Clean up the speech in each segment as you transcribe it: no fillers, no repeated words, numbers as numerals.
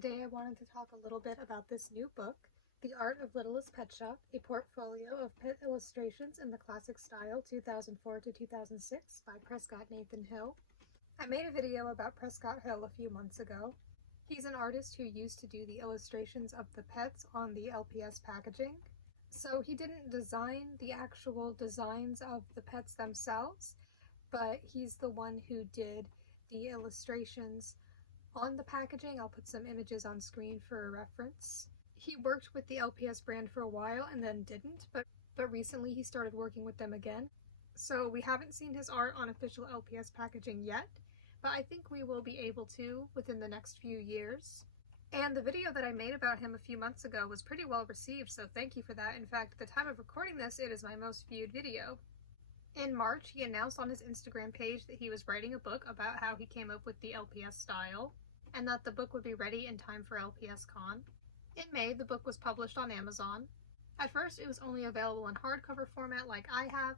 Today I wanted to talk a little bit about this new book, The Art of Littlest Pet Shop, a portfolio of pet illustrations in the classic style 2004 to 2006 by Prescott Hill. I made a video about Prescott Hill a few months ago. He's an artist who used to do the illustrations of the pets on the LPS packaging. So he didn't design the actual designs of the pets themselves, but he's the one who did the illustrations on the packaging. I'll put some images on screen for reference. He worked with the LPS brand for a while and then didn't, but recently he started working with them again. So we haven't seen his art on official LPS packaging yet, but I think we will be able to within the next few years. And the video that I made about him a few months ago was pretty well received, so thank you for that. In fact, at the time of recording this, it is my most viewed video. In March, he announced on his Instagram page that he was writing a book about how he came up with the LPS style, and that the book would be ready in time for LPS Con. In May, the book was published on Amazon. At first, it was only available in hardcover format like I have,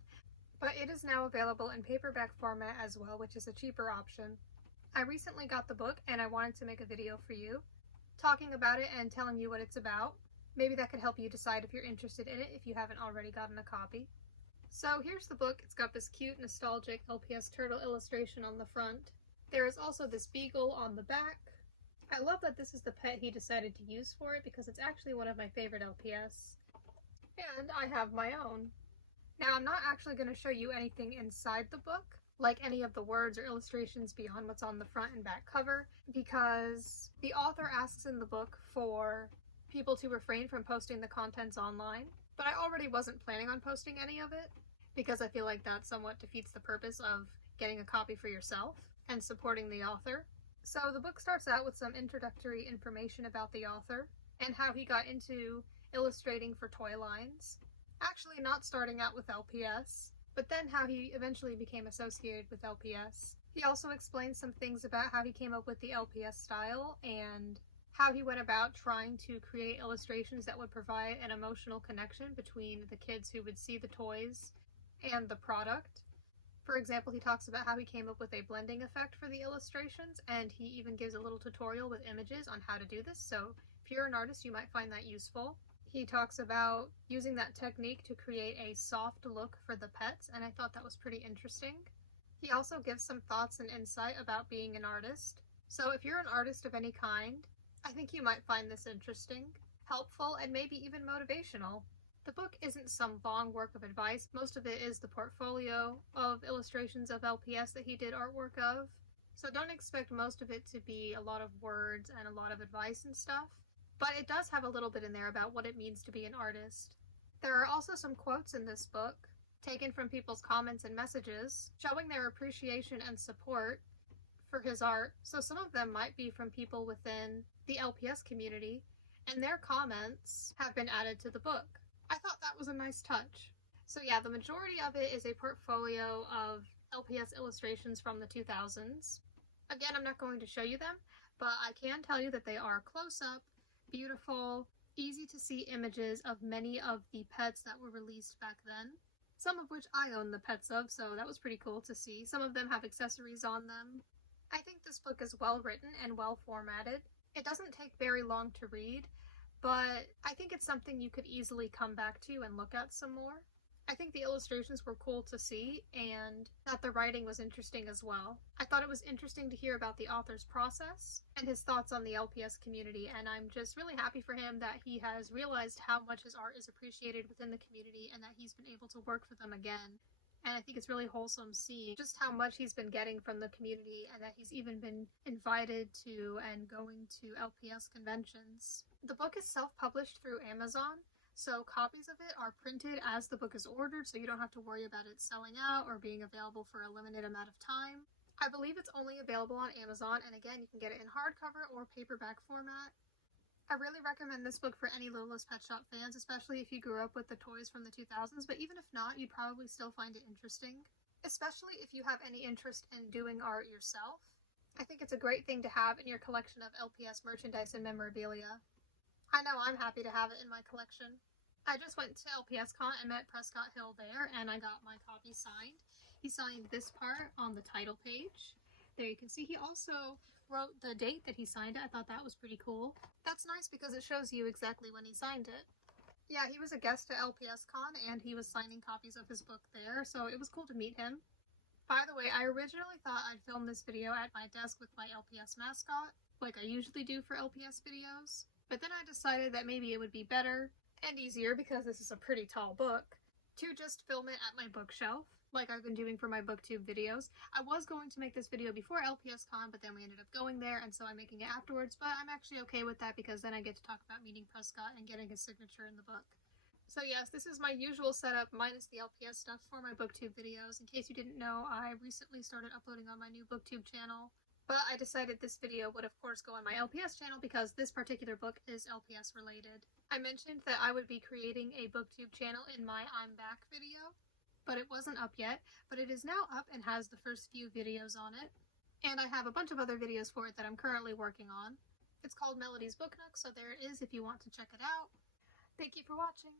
but it is now available in paperback format as well, which is a cheaper option. I recently got the book and I wanted to make a video for you, talking about it and telling you what it's about. Maybe that could help you decide if you're interested in it if you haven't already gotten a copy. So here's the book. It's got this cute, nostalgic LPS turtle illustration on the front. There is also this beagle on the back. I love that this is the pet he decided to use for it because it's actually one of my favorite LPS. And I have my own. Now, I'm not actually going to show you anything inside the book, like any of the words or illustrations beyond what's on the front and back cover, because the author asks in the book for people to refrain from posting the contents online. But I already wasn't planning on posting any of it, because I feel like that somewhat defeats the purpose of getting a copy for yourself and supporting the author. So the book starts out with some introductory information about the author and how he got into illustrating for toy lines. Actually not starting out with LPS, but then how he eventually became associated with LPS. He also explains some things about how he came up with the LPS style and how he went about trying to create illustrations that would provide an emotional connection between the kids who would see the toys and the product. For example, he talks about how he came up with a blending effect for the illustrations, and he even gives a little tutorial with images on how to do this, so if you're an artist, you might find that useful. He talks about using that technique to create a soft look for the pets, and I thought that was pretty interesting. He also gives some thoughts and insight about being an artist. So if you're an artist of any kind, I think you might find this interesting, helpful, and maybe even motivational. The book isn't some long work of advice. Most of it is the portfolio of illustrations of LPS that he did artwork of. So don't expect most of it to be a lot of words and a lot of advice and stuff. But it does have a little bit in there about what it means to be an artist. There are also some quotes in this book, taken from people's comments and messages, showing their appreciation and support for his art. So some of them might be from people within the LPS community, and their comments have been added to the book. I thought that was a nice touch. So yeah, the majority of it is a portfolio of LPS illustrations from the 2000s. Again, I'm not going to show you them, but I can tell you that they are close-up, beautiful, easy to see images of many of the pets that were released back then. Some of which I own the pets of, so that was pretty cool to see. Some of them have accessories on them. I think this book is well written and well formatted. It doesn't take very long to read, but I think it's something you could easily come back to and look at some more. I think the illustrations were cool to see and that the writing was interesting as well. I thought it was interesting to hear about the author's process and his thoughts on the LPS community, and I'm just really happy for him that he has realized how much his art is appreciated within the community and that he's been able to work for them again. And I think it's really wholesome seeing just how much he's been getting from the community and that he's even been invited to and going to LPS conventions. The book is self-published through Amazon, so copies of it are printed as the book is ordered, so you don't have to worry about it selling out or being available for a limited amount of time. I believe it's only available on Amazon, and again, you can get it in hardcover or paperback format. I really recommend this book for any Littlest Pet Shop fans, especially if you grew up with the toys from the 2000s, but even if not, you'd probably still find it interesting, especially if you have any interest in doing art yourself. I think it's a great thing to have in your collection of LPS merchandise and memorabilia. I know I'm happy to have it in my collection. I just went to LPS Con and met Prescott Hill there, and I got my copy signed. He signed this part on the title page. there you can see he also wrote the date that he signed it. I thought that was pretty cool. That's nice because it shows you exactly when he signed it. Yeah, he was a guest at LPS Con and he was signing copies of his book there, so it was cool to meet him. By the way, I originally thought I'd film this video at my desk with my LPS mascot, like I usually do for LPS videos, but then I decided that maybe it would be better and easier, because this is a pretty tall book, to just film it at my bookshelf, like I've been doing for my booktube videos. I was going to make this video before LPS Con, but then we ended up going there, and so I'm making it afterwards, but I'm actually okay with that because then I get to talk about meeting Prescott and getting his signature in the book. So yes, this is my usual setup minus the LPS stuff for my booktube videos. In case you didn't know, I recently started uploading on my new booktube channel, but I decided this video would of course go on my LPS channel because this particular book is LPS related. I mentioned that I would be creating a booktube channel in my I'm Back video, but it wasn't up yet, but it is now up and has the first few videos on it. And I have a bunch of other videos for it that I'm currently working on. It's called Melody's Book Nook, so there it is if you want to check it out. Thank you for watching!